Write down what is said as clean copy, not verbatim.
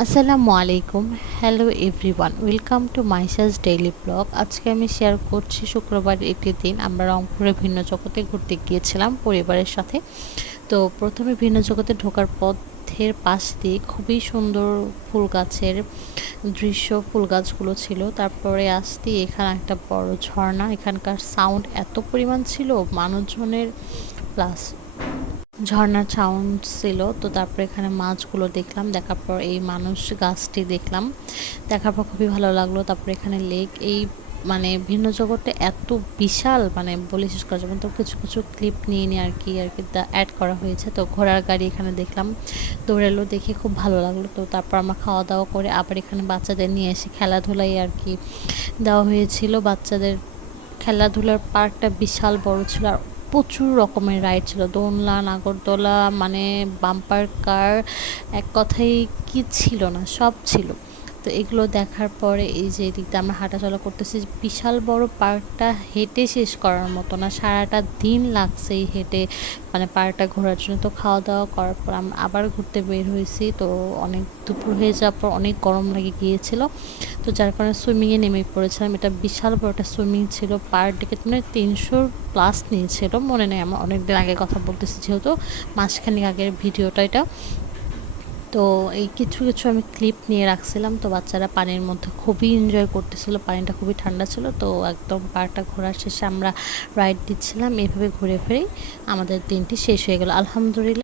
আসসালামু আলাইকুম। Hello everyone, welcome to Maisha's daily blog. আজকে আমি শেয়ার করছি শুক্রবার একটি দিন আমরা রংপুরে ভিন্ন জগতে ঘুরতে গিয়েছিলাম পরিবারের সাথে। তো প্রথমে ভিন্ন জগতে ঢোকার পথের পাশ দিয়ে খুবই সুন্দর ফুল গাছের দৃশ্য, ফুল গাছগুলো ছিল। তারপরে আসতে এখানে একটা বড় ঝর্ণা, এখানকার সাউন্ড এত পরিমাণ ছিল মানুষজনের, প্লাস ঝর্ণার সাউন্ড ছিল। তো তারপরে এখানে মাছগুলো দেখলাম, দেখার পর এই মানুষ গাছটি দেখলাম, দেখার পর খুবই ভালো লাগলো। তারপরে এখানে লেক, এই মানে ভিন্ন জগতে এত বিশাল, মানে বলে শেষ করা যাবে। তো কিছু কিছু ক্লিপ নিয়ে নিয়ে আর কি অ্যাড করা হয়েছে। তো ঘোড়ার গাড়ি এখানে দেখলাম, দৌড়ালো, দেখে খুব ভালো লাগলো। তো তারপর আমরা খাওয়া দাওয়া করে আবার এখানে বাচ্চাদের নিয়ে এসে খেলাধুলাই আর কি দেওয়া হয়েছিল। বাচ্চাদের খেলাধুলার পার্কটা বিশাল বড় ছিল, আর প্রচুর রকমের রাইড ছিল, দোলনা, নাগরদোলা, মানে বাম্পার কার, এক কথায় কি ছিল না, সব ছিল। তো এগুলো দেখার পরে এই যে এদিক দিয়ে আমরা হাঁটাচলা করতেছি, বিশাল বড় পার্কটা হেঁটে শেষ করার মতো না, সারাটা দিন লাগছে এই হেঁটে মানে পার্কটা ঘোরার জন্য। তো খাওয়া দাওয়া করার পর আমরা আবার ঘুরতে বের হয়েছি। তো অনেক দুপুর হয়ে যাওয়ার পর অনেক গরম লেগে গিয়েছিল, তো যার কারণে সুইমিংয়ে নেমে পড়েছিলাম। এটা বিশাল বড় একটা সুইমিং ছিল, পার ডেকে মানে 300+ নিয়েছিল, মনে নেই, আমার অনেক দিন আগে কথা বলতেছি, যেহেতু মাসখানেক আগের ভিডিওটা এটা। তো এই কিছু কিছু আমি ক্লিপ নিয়ে রাখছিলাম। তো বাচ্চারা পানির মধ্যে খুবই এনজয় করতেছিল, পানিটা খুবই ঠান্ডা ছিল। তো একদম পার্কটা ঘোরার শেষে আমরা রাইড দিচ্ছিলাম, এভাবে ঘুরে ফিরেই আমাদের দিনটি শেষ হয়ে গেল আলহামদুলিল্লাহ।